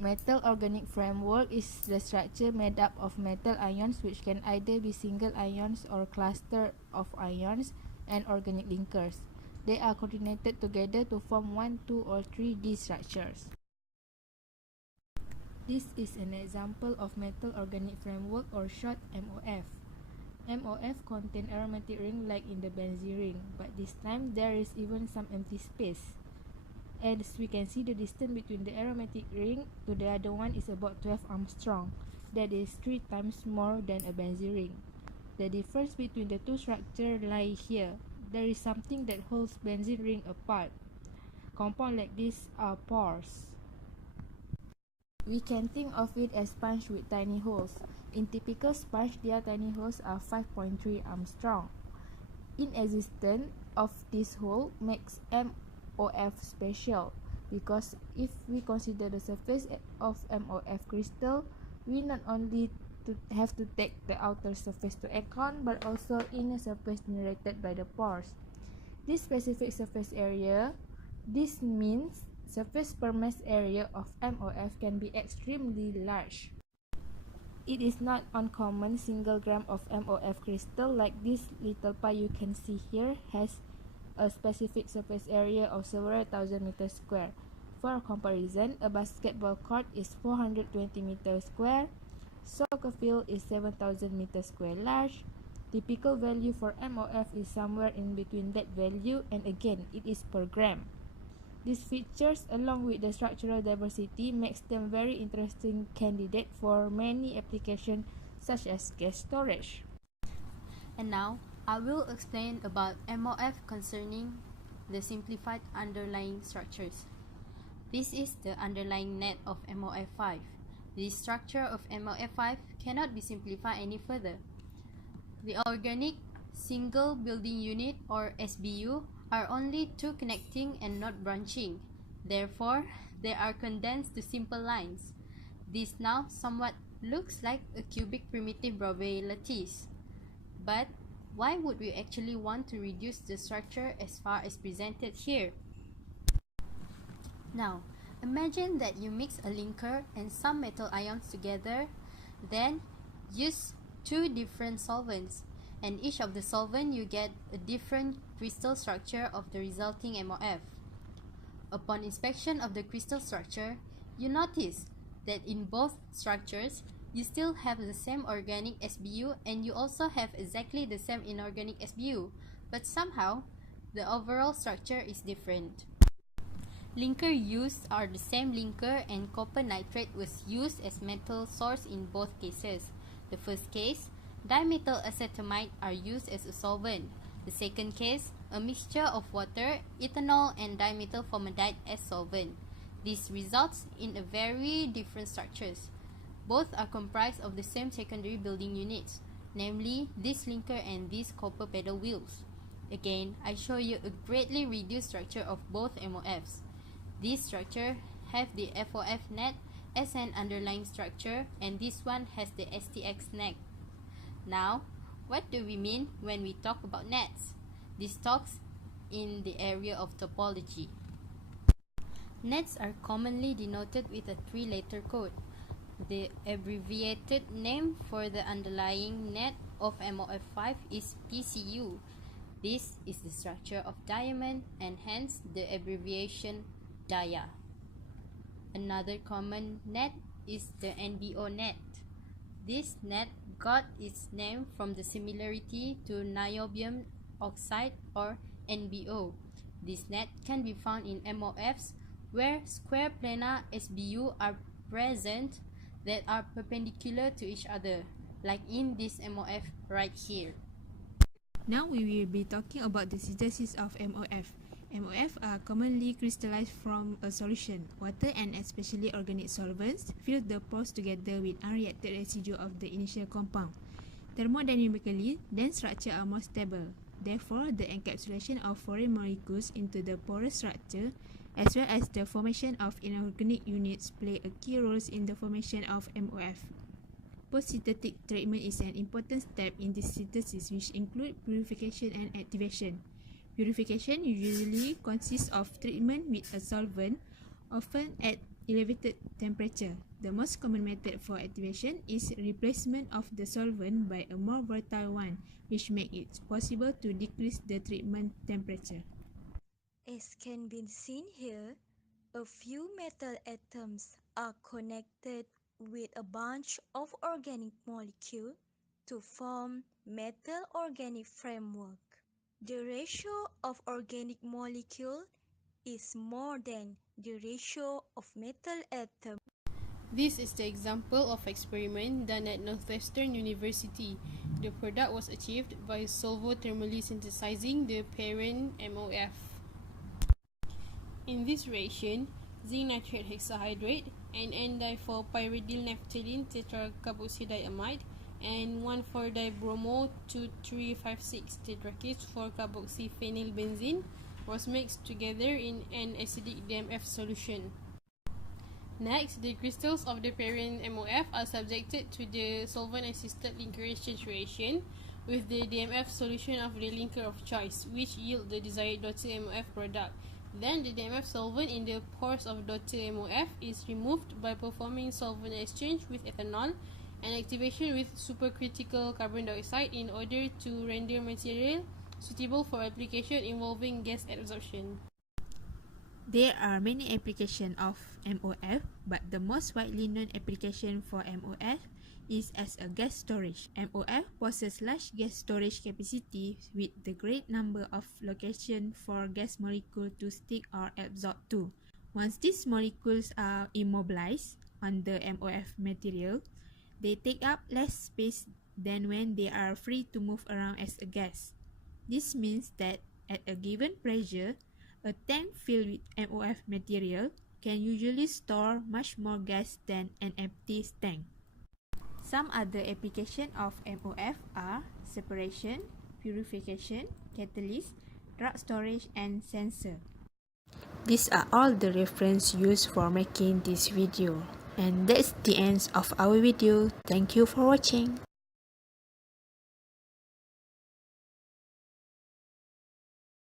Metal organic framework is the structure made up of metal ions which can either be single ions or cluster of ions and organic linkers. They are coordinated together to form 1, 2 or 3D structures. This is an example of metal organic framework or short MOF. MOF contain aromatic ring like in the benzene ring, but this time there is even some empty space. As we can see, the distance between the aromatic ring to the other one is about 12 Armstrong. That is 3 times more than a benzene ring. The difference between the two structures lie here. There is something that holds benzene ring apart. Compounds like this are pores. We can think of it as sponge with tiny holes. In typical sponge, their tiny holes are 5.3 Armstrong. Inexistence of this hole makes MOF special, because if we consider the surface of MOF crystal, we not only have to take the outer surface to account, but also inner surface generated by the pores. This specific surface area, this means surface per mass area of MOF can be extremely large. It is not uncommon single gram of MOF crystal like this little pie you can see here has a specific surface area of several thousand meters square. For comparison, a basketball court is 420 meters square, soccer field is 7,000 meters square large. Typical value for MOF is somewhere in between that value, and again, it is per gram. These features, along with the structural diversity, makes them very interesting candidate for many applications such as gas storage. And now, I will explain about MOF concerning the simplified underlying structures. This is the underlying net of MOF5. The structure of MOF5 cannot be simplified any further. The organic single building unit or SBU are only two connecting and not branching. Therefore, they are condensed to simple lines. This now somewhat looks like a cubic primitive Brovay lattice. But why would we actually want to reduce the structure as far as presented here? Now, imagine that you mix a linker and some metal ions together, then use two different solvents, and each of the solvent you get a different crystal structure of the resulting MOF. Upon inspection of the crystal structure, you notice that in both structures, you still have the same organic SBU and you also have exactly the same inorganic SBU, but somehow, the overall structure is different. Linker used are the same linker, and copper nitrate was used as metal source in both cases. The first case, dimethyl acetamide are used as a solvent. The second case, a mixture of water, ethanol and dimethyl formaldehyde as solvent. This results in a very different structures. Both are comprised of the same secondary building units, namely this linker and these copper pedal wheels. Again, I show you a greatly reduced structure of both MOFs. This structure have the FOF net as an underlying structure, and this one has the STX net. Now, what do we mean when we talk about nets? This talks in the area of topology. Nets are commonly denoted with a 3-letter code. The abbreviated name for the underlying net of MOF5 is PCU. This is the structure of diamond and hence the abbreviation dia. Another common net is the NBO net. This net got its name from the similarity to niobium oxide or NBO. This net can be found in MOFs where square planar SBU are present that are perpendicular to each other, like in this MOF right here. Now we will be talking about the synthesis of MOF. MOF are commonly crystallized from a solution. Water and especially organic solvents fill the pores together with unreacted residue of the initial compound. Thermodynamically, dense structures are more stable. Therefore, the encapsulation of foreign molecules into the porous structure as well as the formation of inorganic units play a key role in the formation of MOF. Post-synthetic treatment is an important step in this synthesis, which include purification and activation. Purification usually consists of treatment with a solvent, often at elevated temperature. The most common method for activation is replacement of the solvent by a more volatile one, which makes it possible to decrease the treatment temperature. As can be seen here, a few metal atoms are connected with a bunch of organic molecules to form metal-organic framework. The ratio of organic molecule is more than the ratio of metal atom. This is the example of experiment done at Northwestern University. The product was achieved by solvothermally synthesizing the parent MOF. In this reaction, zinc nitrate hexahydrate and N-diphenylpyridyl naphthalene tetracarboxydiamide and 1,4-dibromo-2356 tetrakis 4-carboxyphenylbenzene was mixed together in an acidic DMF solution. Next, the crystals of the parent MOF are subjected to the solvent-assisted linker exchange reaction with the DMF solution of the linker of choice, which yield the desired daughter MOF product. Then the DMF solvent in the pores of daughter MOF is removed by performing solvent exchange with ethanol and activation with supercritical carbon dioxide in order to render material suitable for application involving gas adsorption. There are many applications of MOF, but the most widely known application for MOF is as a gas storage. MOF possesses large gas storage capacity with the great number of locations for gas molecules to stick or absorb to. Once these molecules are immobilized on the MOF material, they take up less space than when they are free to move around as a gas. This means that at a given pressure, a tank filled with MOF material can usually store much more gas than an empty tank. Some other applications of MOF are separation, purification, catalyst, drug storage, and sensor. These are all the references used for making this video. And that's the end of our video. Thank you for watching.